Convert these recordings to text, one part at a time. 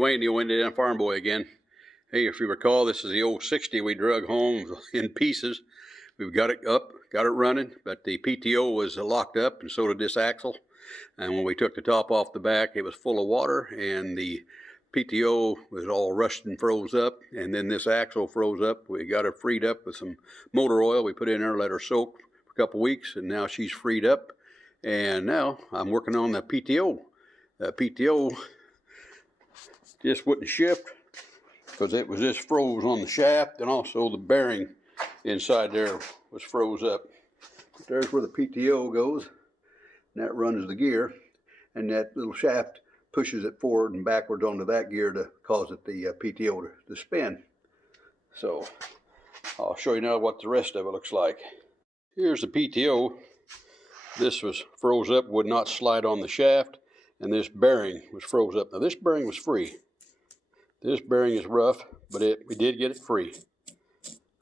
Dwayne, the old Indiana farm boy again. Hey, if you recall, this is the old 60 we drug home in pieces. We've got it up, got it running, but the PTO was locked up, and so did this axle. And when we took the top off the back, it was full of water, and the PTO was all rusted and froze up, and then this axle froze up. We got her freed up with some motor oil. We put it in there, let her soak for a couple weeks, and now she's freed up. And now I'm working on the PTO. PTO just wouldn't shift because it was just froze on the shaft, and also the bearing inside there was froze up. But there's where the PTO goes, and that runs the gear, and that little shaft pushes it forward and backwards onto that gear to cause it the PTO to spin. So I'll show you now what the rest of it looks like. Here's the PTO. This was froze up, would not slide on the shaft, and this bearing was froze up. Now this bearing was free. This bearing is rough, but we did get it free.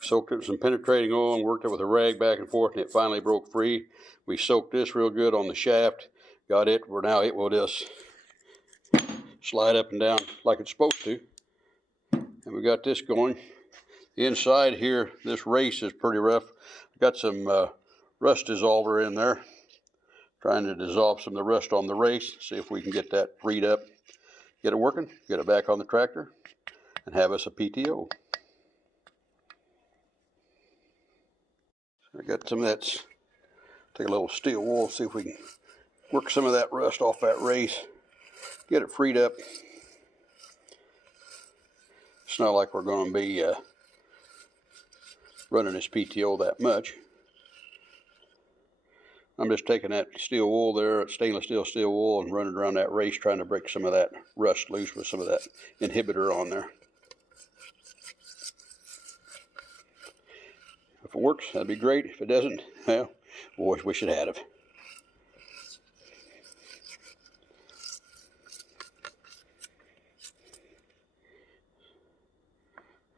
Soaked it with some penetrating oil and worked it with a rag back and forth, and it finally broke free. We soaked this real good on the shaft, got it where now it will just slide up and down like it's supposed to. And we got this going. The inside here, this race is pretty rough. Got some rust dissolver in there, trying to dissolve some of the rust on the race, see if we can get that freed up, get it working, get it back on the tractor, and have us a PTO. I got some of that, take a little steel wool, see if we can work some of that rust off that race, get it freed up. It's not like we're going to be running this PTO that much. I'm just taking that steel wool there, stainless steel wool, and running around that race trying to break some of that rust loose with some of that inhibitor on there. If it works, that'd be great. If it doesn't, well, we always wish it had it.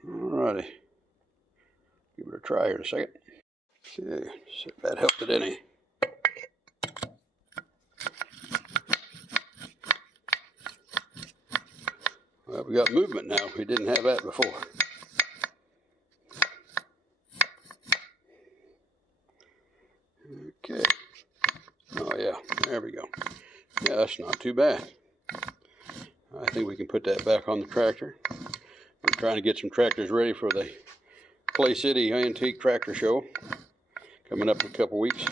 Alrighty, give it a try here in a second. Okay, see if that helped it any. Well, we got movement now. We didn't have that before. Okay. Oh yeah, there we go. Yeah, that's not too bad. I think we can put that back on the tractor. We're trying to get some tractors ready for the Clay City Antique Tractor Show coming up in a couple weeks.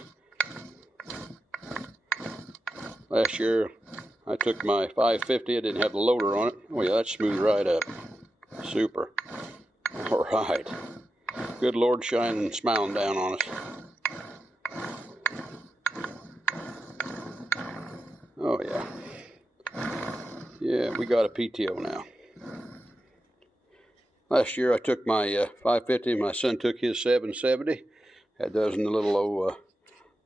Last year I took my 550, I didn't have the loader on it. Oh yeah, that's smooth right up. Super. Alright. Good Lord shining and smiling down on us. Oh yeah. Yeah, we got a PTO now. Last year I took my 550, my son took his 770. Had those in the little old,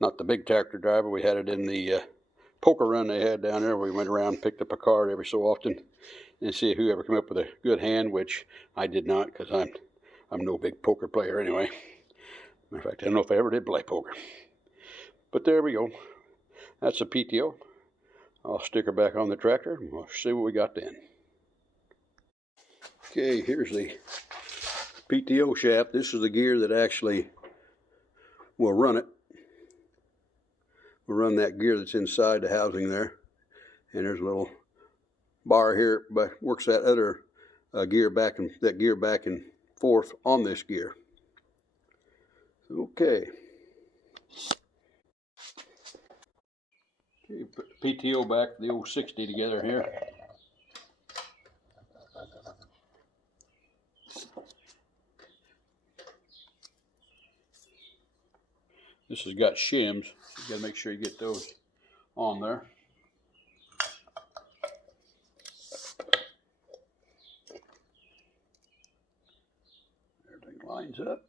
not the big tractor driver, we had it in the poker run they had down there. We went around and picked up a card every so often and see whoever came up with a good hand, which I did not, because I'm no big poker player anyway. Matter of fact, I don't know if I ever did play poker. But there we go. That's a PTO. I'll stick her back on the tractor and we'll see what we got then. Okay, here's the PTO shaft. This is the gear that actually will run it. We'll run that gear that's inside the housing there. And there's a little bar here, but works that other gear back and forth on this gear. Okay. Put the PTO back, the old 60 together here. This has got shims. You gotta make sure you get those on there. Everything lines up.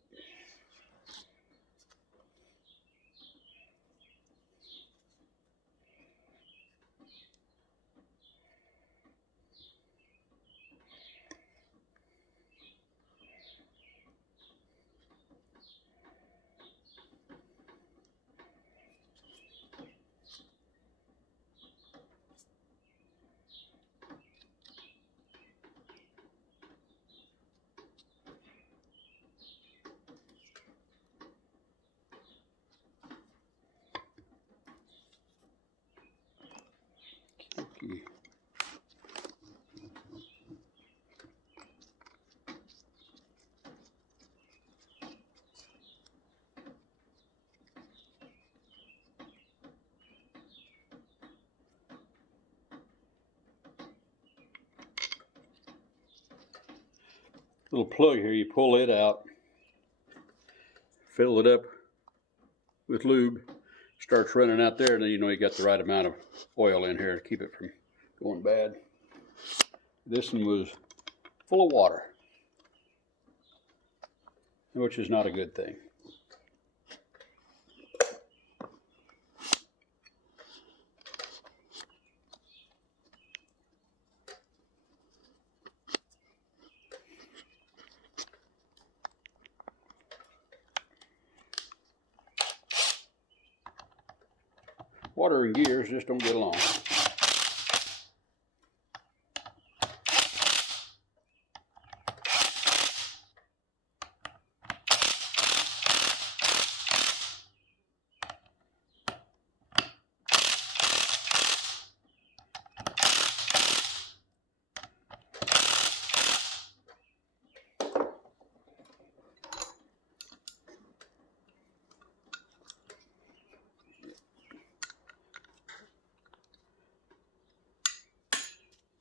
little plug here. You pull it out, fill it up with lube, starts running out there, and then you know you got the right amount of oil in here to keep it from going bad. This one was full of water, which is not a good thing. Water and gears just don't get along.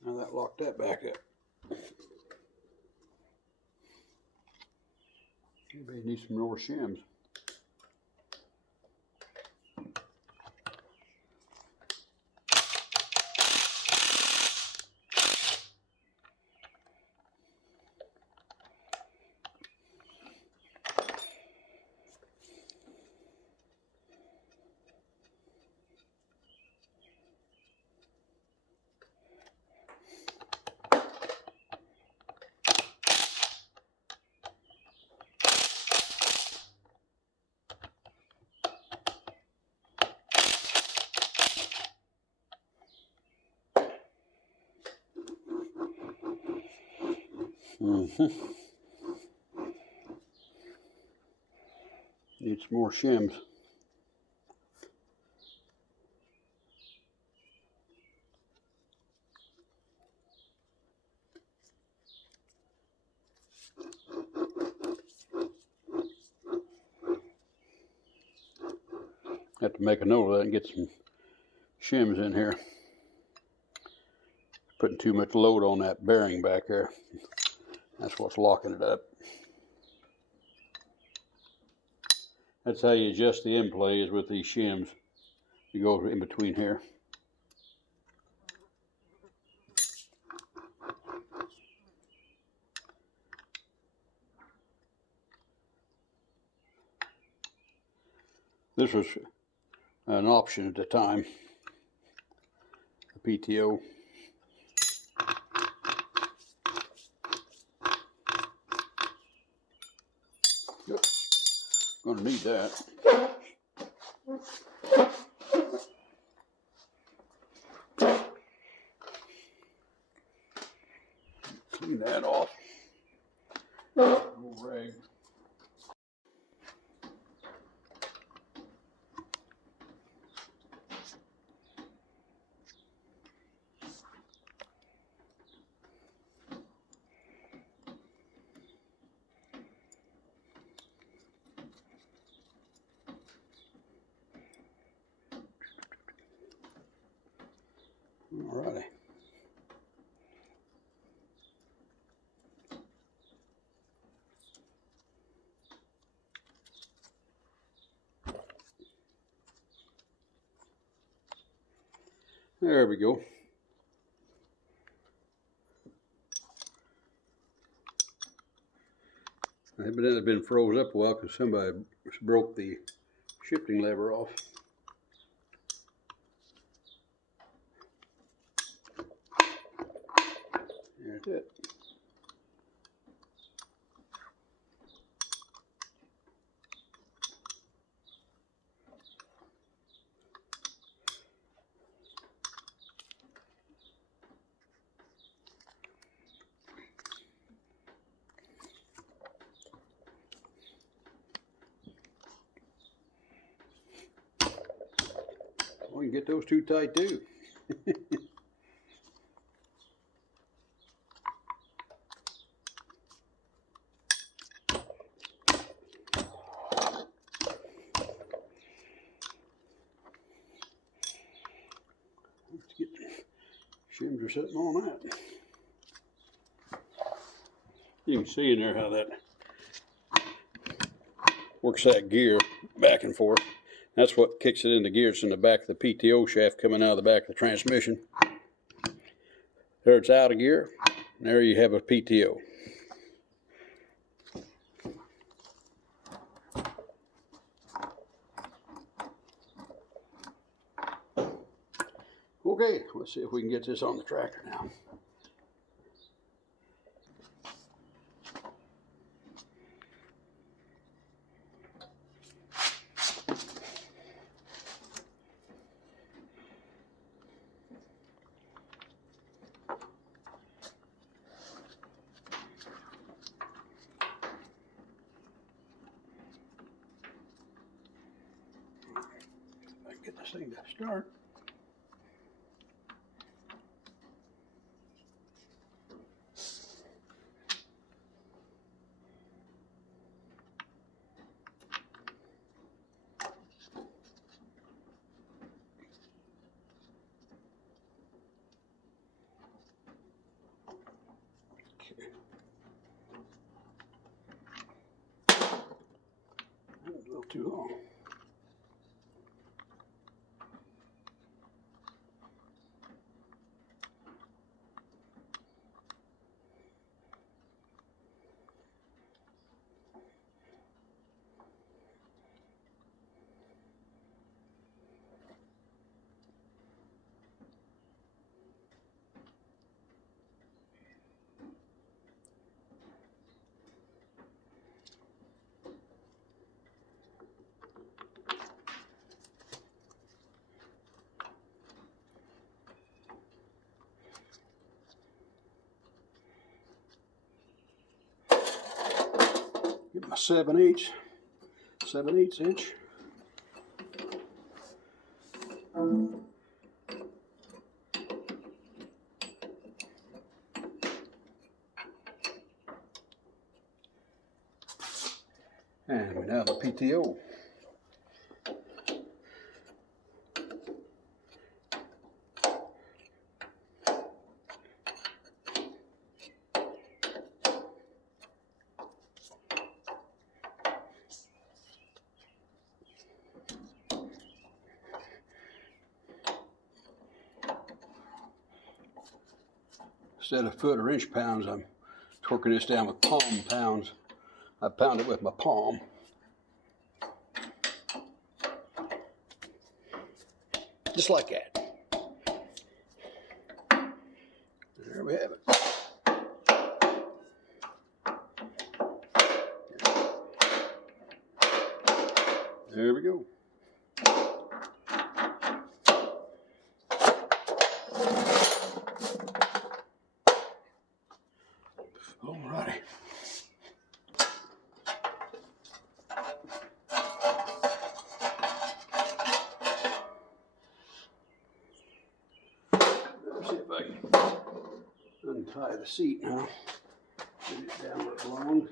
Now that locked that back up. Maybe it needs some more shims. Need some more shims. Have to make a note of that and get some shims in here. Putting too much load on that bearing back there. That's what's locking it up. That's how you adjust the end play, is with these shims. You go in between here. This was an option at the time, the PTO. Yep. Gonna need that. Clean that off. Little rag. Alrighty. There we go. Evidently it's been froze up a while because somebody broke the shifting lever off. There's it. We can get those too tight too. Let's get shims or something on that. You can see in there how that works that gear back and forth. That's what kicks it into gear. It's in the back of the PTO shaft coming out of the back of the transmission. There it's out of gear. And there you have a PTO. Okay, let's see if we can get this on the tractor now. I can get this thing to start. That was a little too long. Get my 7/8 inch. And we now have a PTO. Instead of foot or inch pounds, I'm torquing this down with palm pounds. I pound it with my palm. Just like that. There we have it. There we go. Alrighty. Let's see if I can untie the seat now. Get it down where it belongs.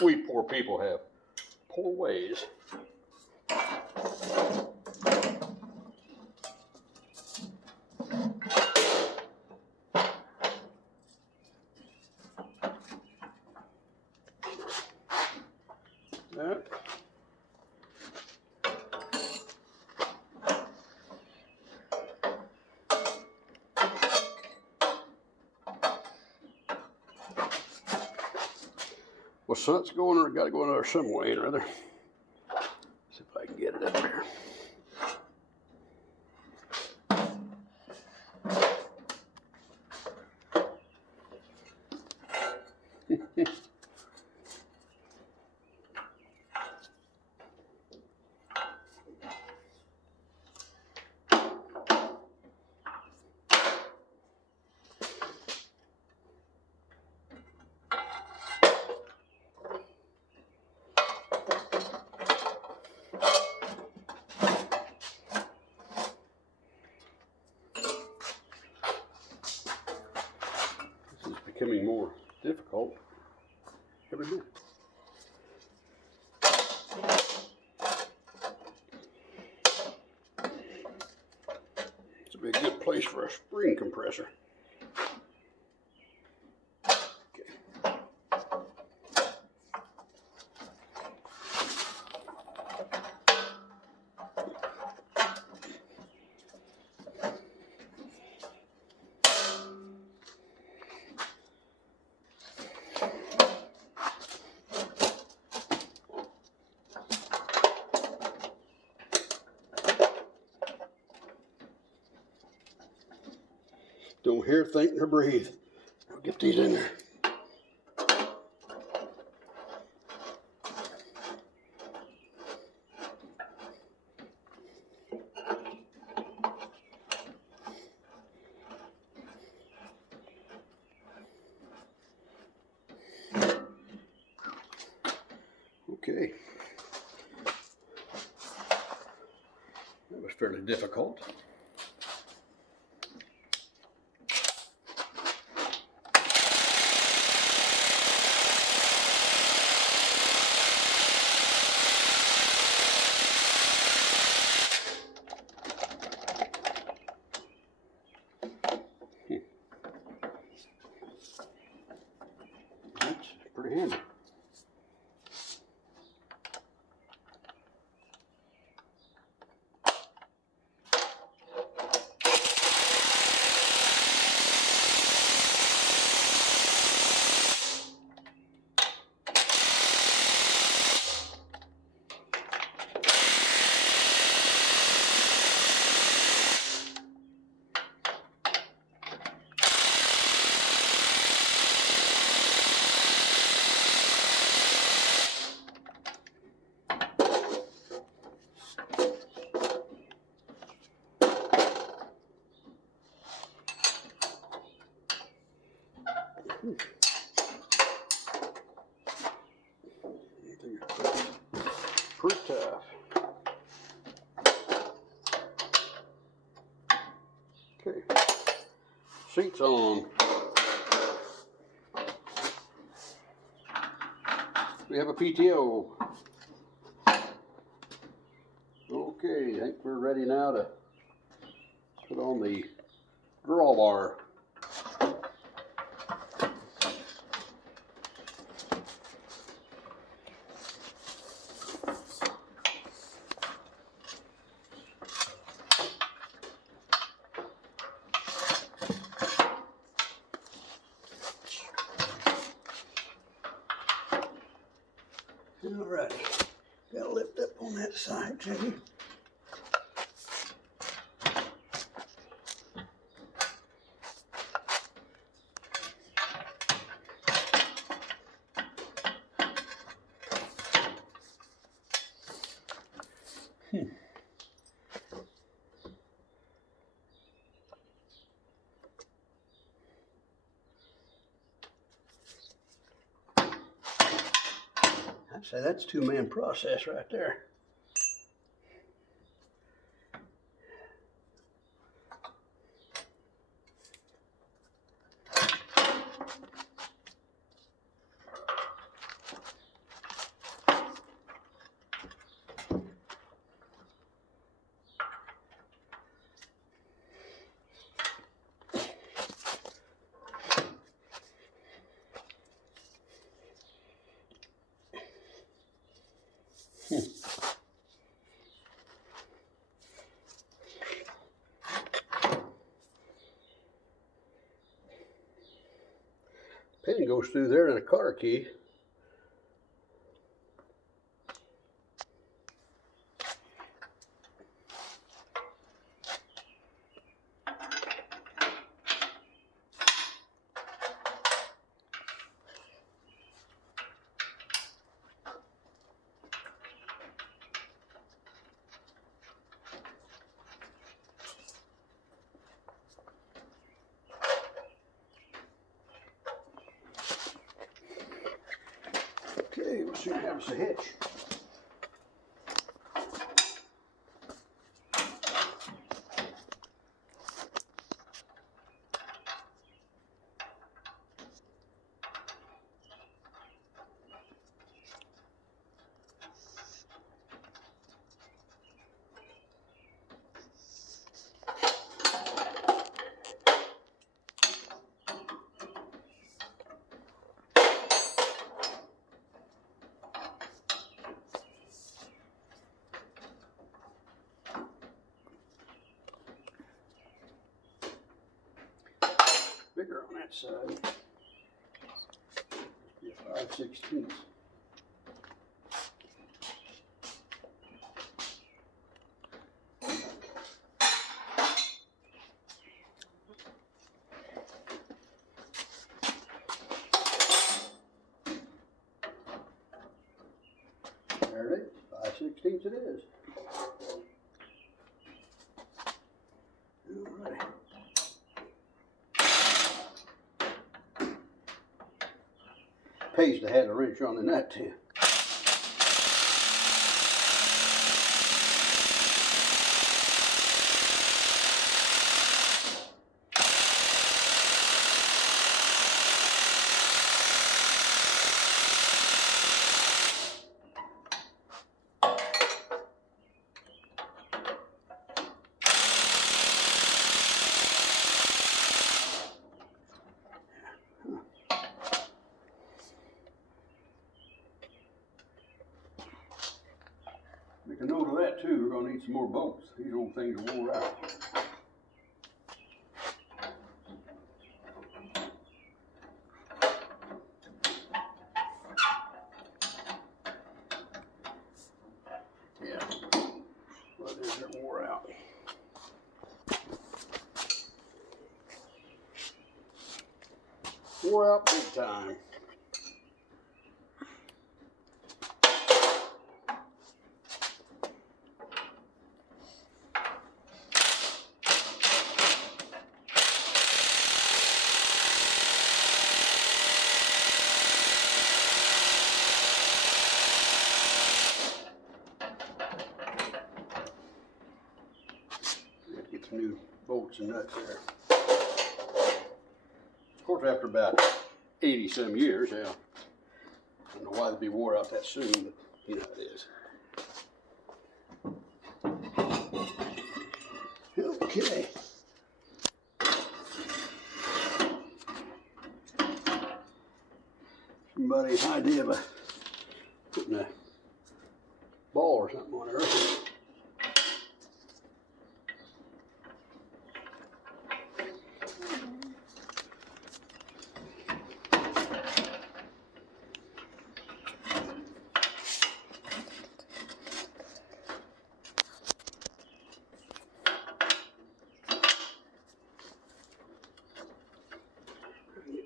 We poor people have poor ways. That. Well, so it's going, or got to go in there some way or other. See if I can get it up there. Becoming more difficult every minute. be a good place for a spring compressor. Don't hear, think, nor breathe. I'll get these in there. Okay. That was fairly difficult. That's pretty handy. Pretty tough. Okay, seats on. We have a PTO. Okay, I think we're ready now to put on the drawbar. Alrighty, gotta lift up on that side too. I'd say that's two-man process right there. Pin goes through there in a car key. Okay, we'll soon have us a hitch. that side. Be a 5/16. There it is, 5/16 it is. Alright. Pays to have a wrench on the nut too. Make a note of that too, we're going to need some more bolts. These old things are wore out. Yeah, but they're wore out. Wore out big time. Get some new bolts and nuts there. Of course, after about 80 some years, yeah. I don't know why they'd be wore out that soon, but you know it is. Okay. Somebody's idea of putting a ball or something on there.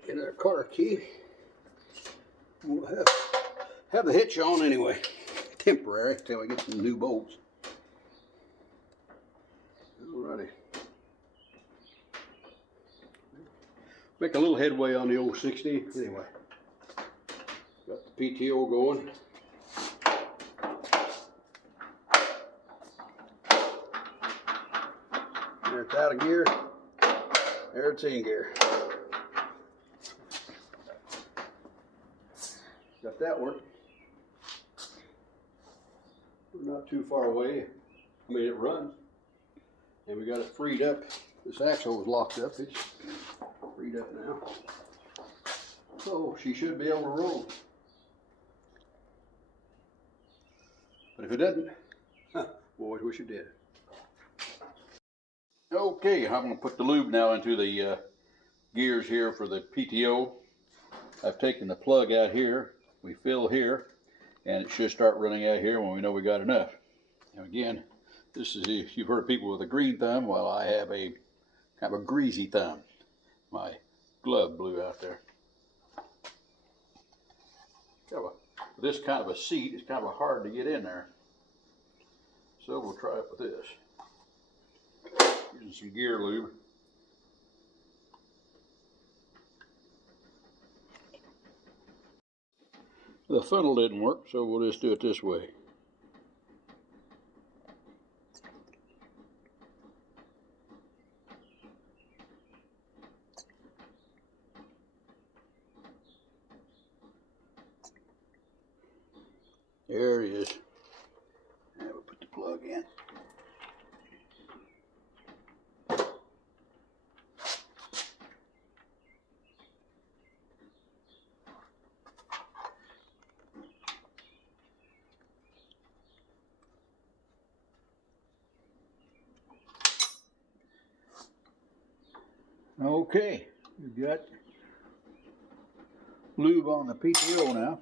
Get our car key. We'll have the hitch on anyway. Temporary till we get some new bolts. Alrighty. Make a little headway on the old 60. Anyway, got the PTO going. There it's out of gear. There it's in gear. Got that one. We're not too far away. I mean, it runs. And we got it freed up. This axle was locked up. It's freed up now. So she should be able to roll. But if it doesn't, boys, wish it did. Okay, I'm going to put the lube now into the gears here for the PTO. I've taken the plug out here. We fill here, and it should start running out here when we know we got enough. And again, this is, you've heard of people with a green thumb. Well, I have a kind of a greasy thumb. My glove blew out there. This kind of a seat is kind of hard to get in there. So we'll try it with this. Using some gear lube. The funnel didn't work, so we'll just do it this way. There it is. Now we'll put the plug in. Okay, we've got lube on the PTO now.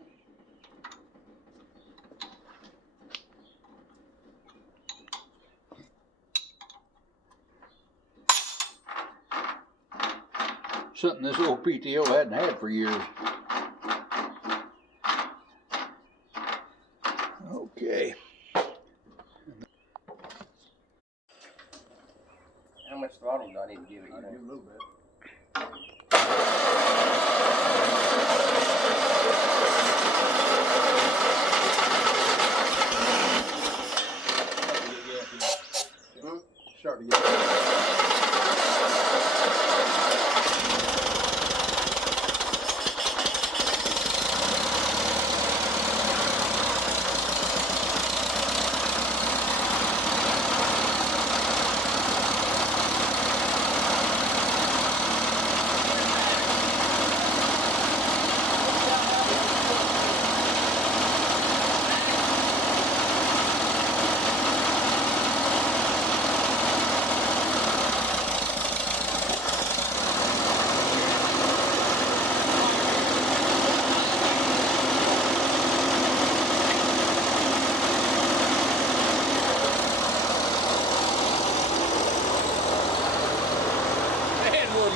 Something this old PTO hadn't had for years. Okay. How much throttle do I need to give it? I'll give a little bit. Start to get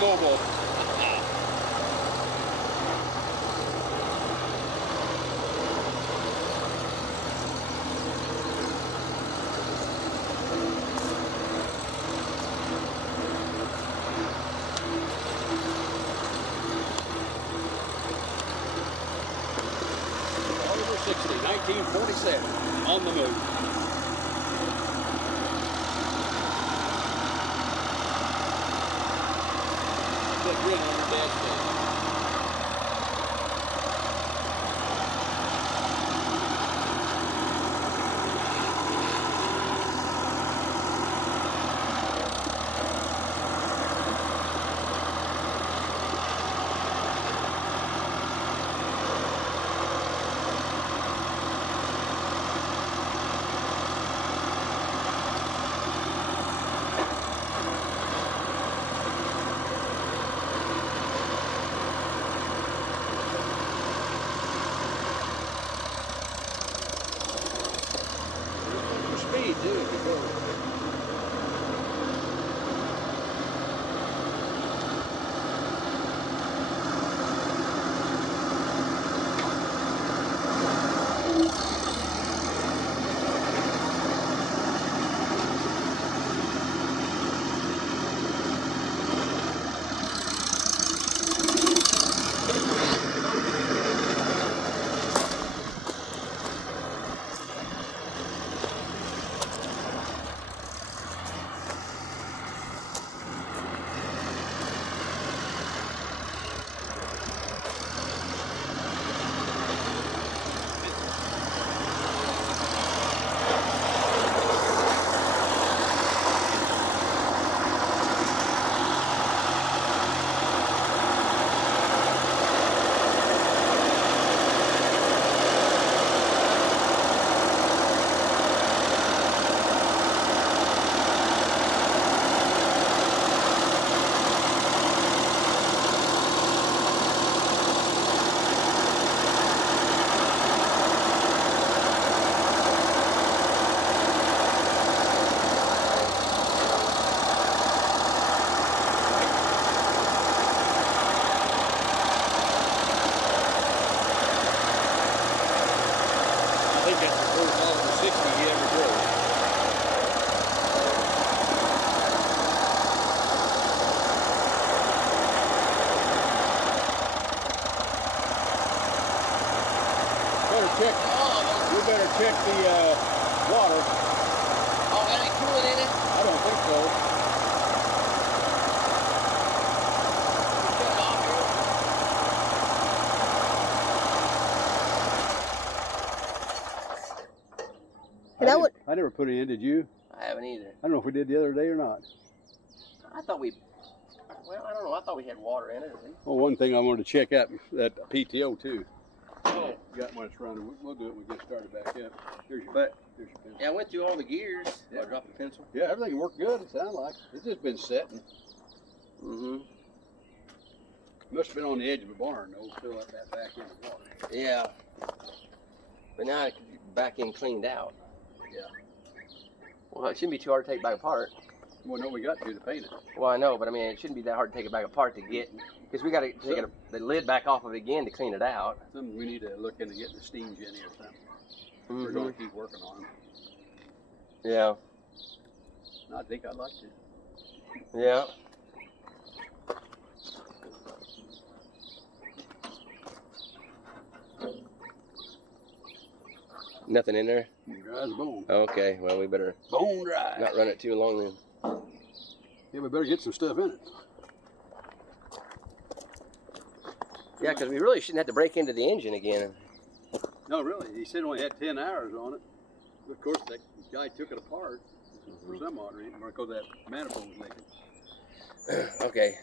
mobile. Over 60, 1947, on the move. Grin on her dad's face. Speed too, if you go. Check. You better check the water. Oh, that ain't coolant in it? I don't think so. Shut it off here. I never put it in, did you? I haven't either. I don't know if we did the other day or not. I thought we, well, I don't know. I thought we had water in it. Well, one thing I wanted to check out, that PTO too. Oh. Got when it's running. We'll do it when we get started back up. Here's your butt. Here's your pencil. Yeah, I went through all the gears. Yeah. I dropped the pencil. Yeah, everything worked good, it sounded like. It's just been setting. Mm-hmm. Must have been on the edge of a barn, though, fill up that back in the water. Yeah. But now it could be back in cleaned out. Yeah. Well, it shouldn't be too hard to take back apart. Well, no, we got to paint it. Well, I know, but I mean, it shouldn't be that hard to take it back apart to get, because we got to take the lid back off of it again to clean it out. Something we need to look into getting the steam jenny or something. Mm-hmm. We're going to keep working on them. Yeah. I think I'd like to. Yeah. Nothing in there? Dry as a bone. Okay, well, we better Bone dry. not run it too long then. Yeah, we better get some stuff in it. Yeah, because we really shouldn't have to break into the engine again. No, really. He said it only had 10 hours on it. Of course, that guy took it apart for some odd reason, because that manifold was leaking. Okay.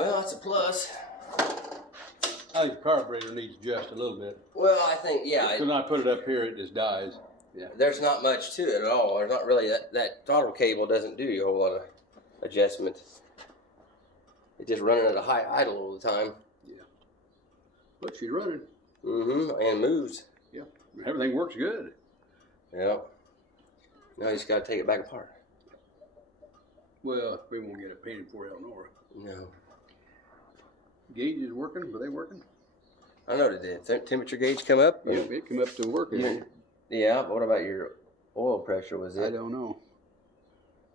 Well, that's a plus. I think the carburetor needs just a little bit. Well, I think, yeah. When I put it up here, it just dies. Yeah. There's not much to it at all. There's not really, that throttle cable doesn't do you a whole lot of adjustment. It's just running at a high idle all the time. Yeah. But she's running. Mm-hmm, and moves. Yeah. Everything works good. Yeah. Now you just got to take it back apart. Well, we won't get it painted for Eleanor. No. Gauge is working. Are they working? I know they did. Temperature gauge come up? Yeah, it came up to working. Yeah, but what about your oil pressure? Was it? I don't know.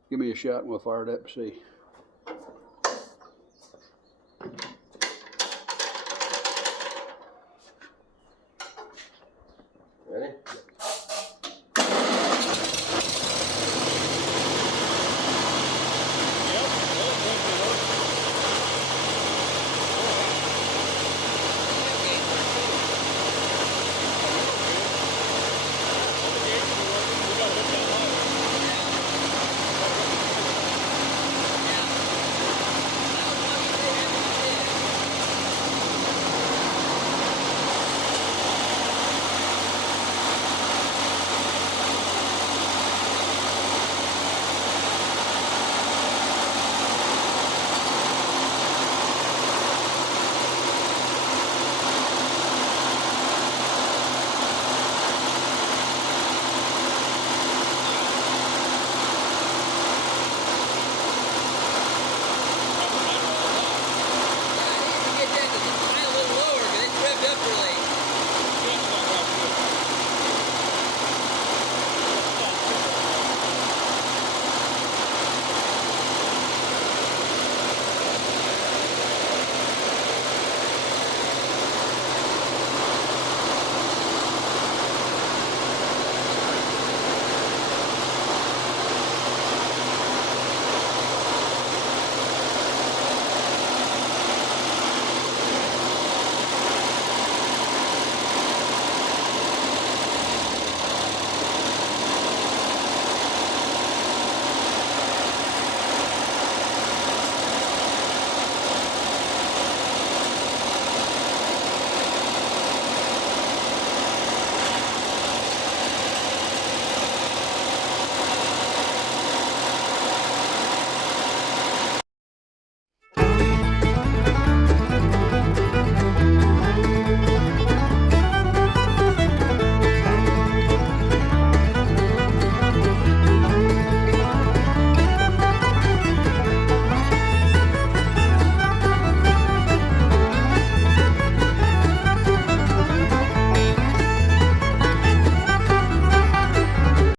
Give me a shot and we'll fire it up and see.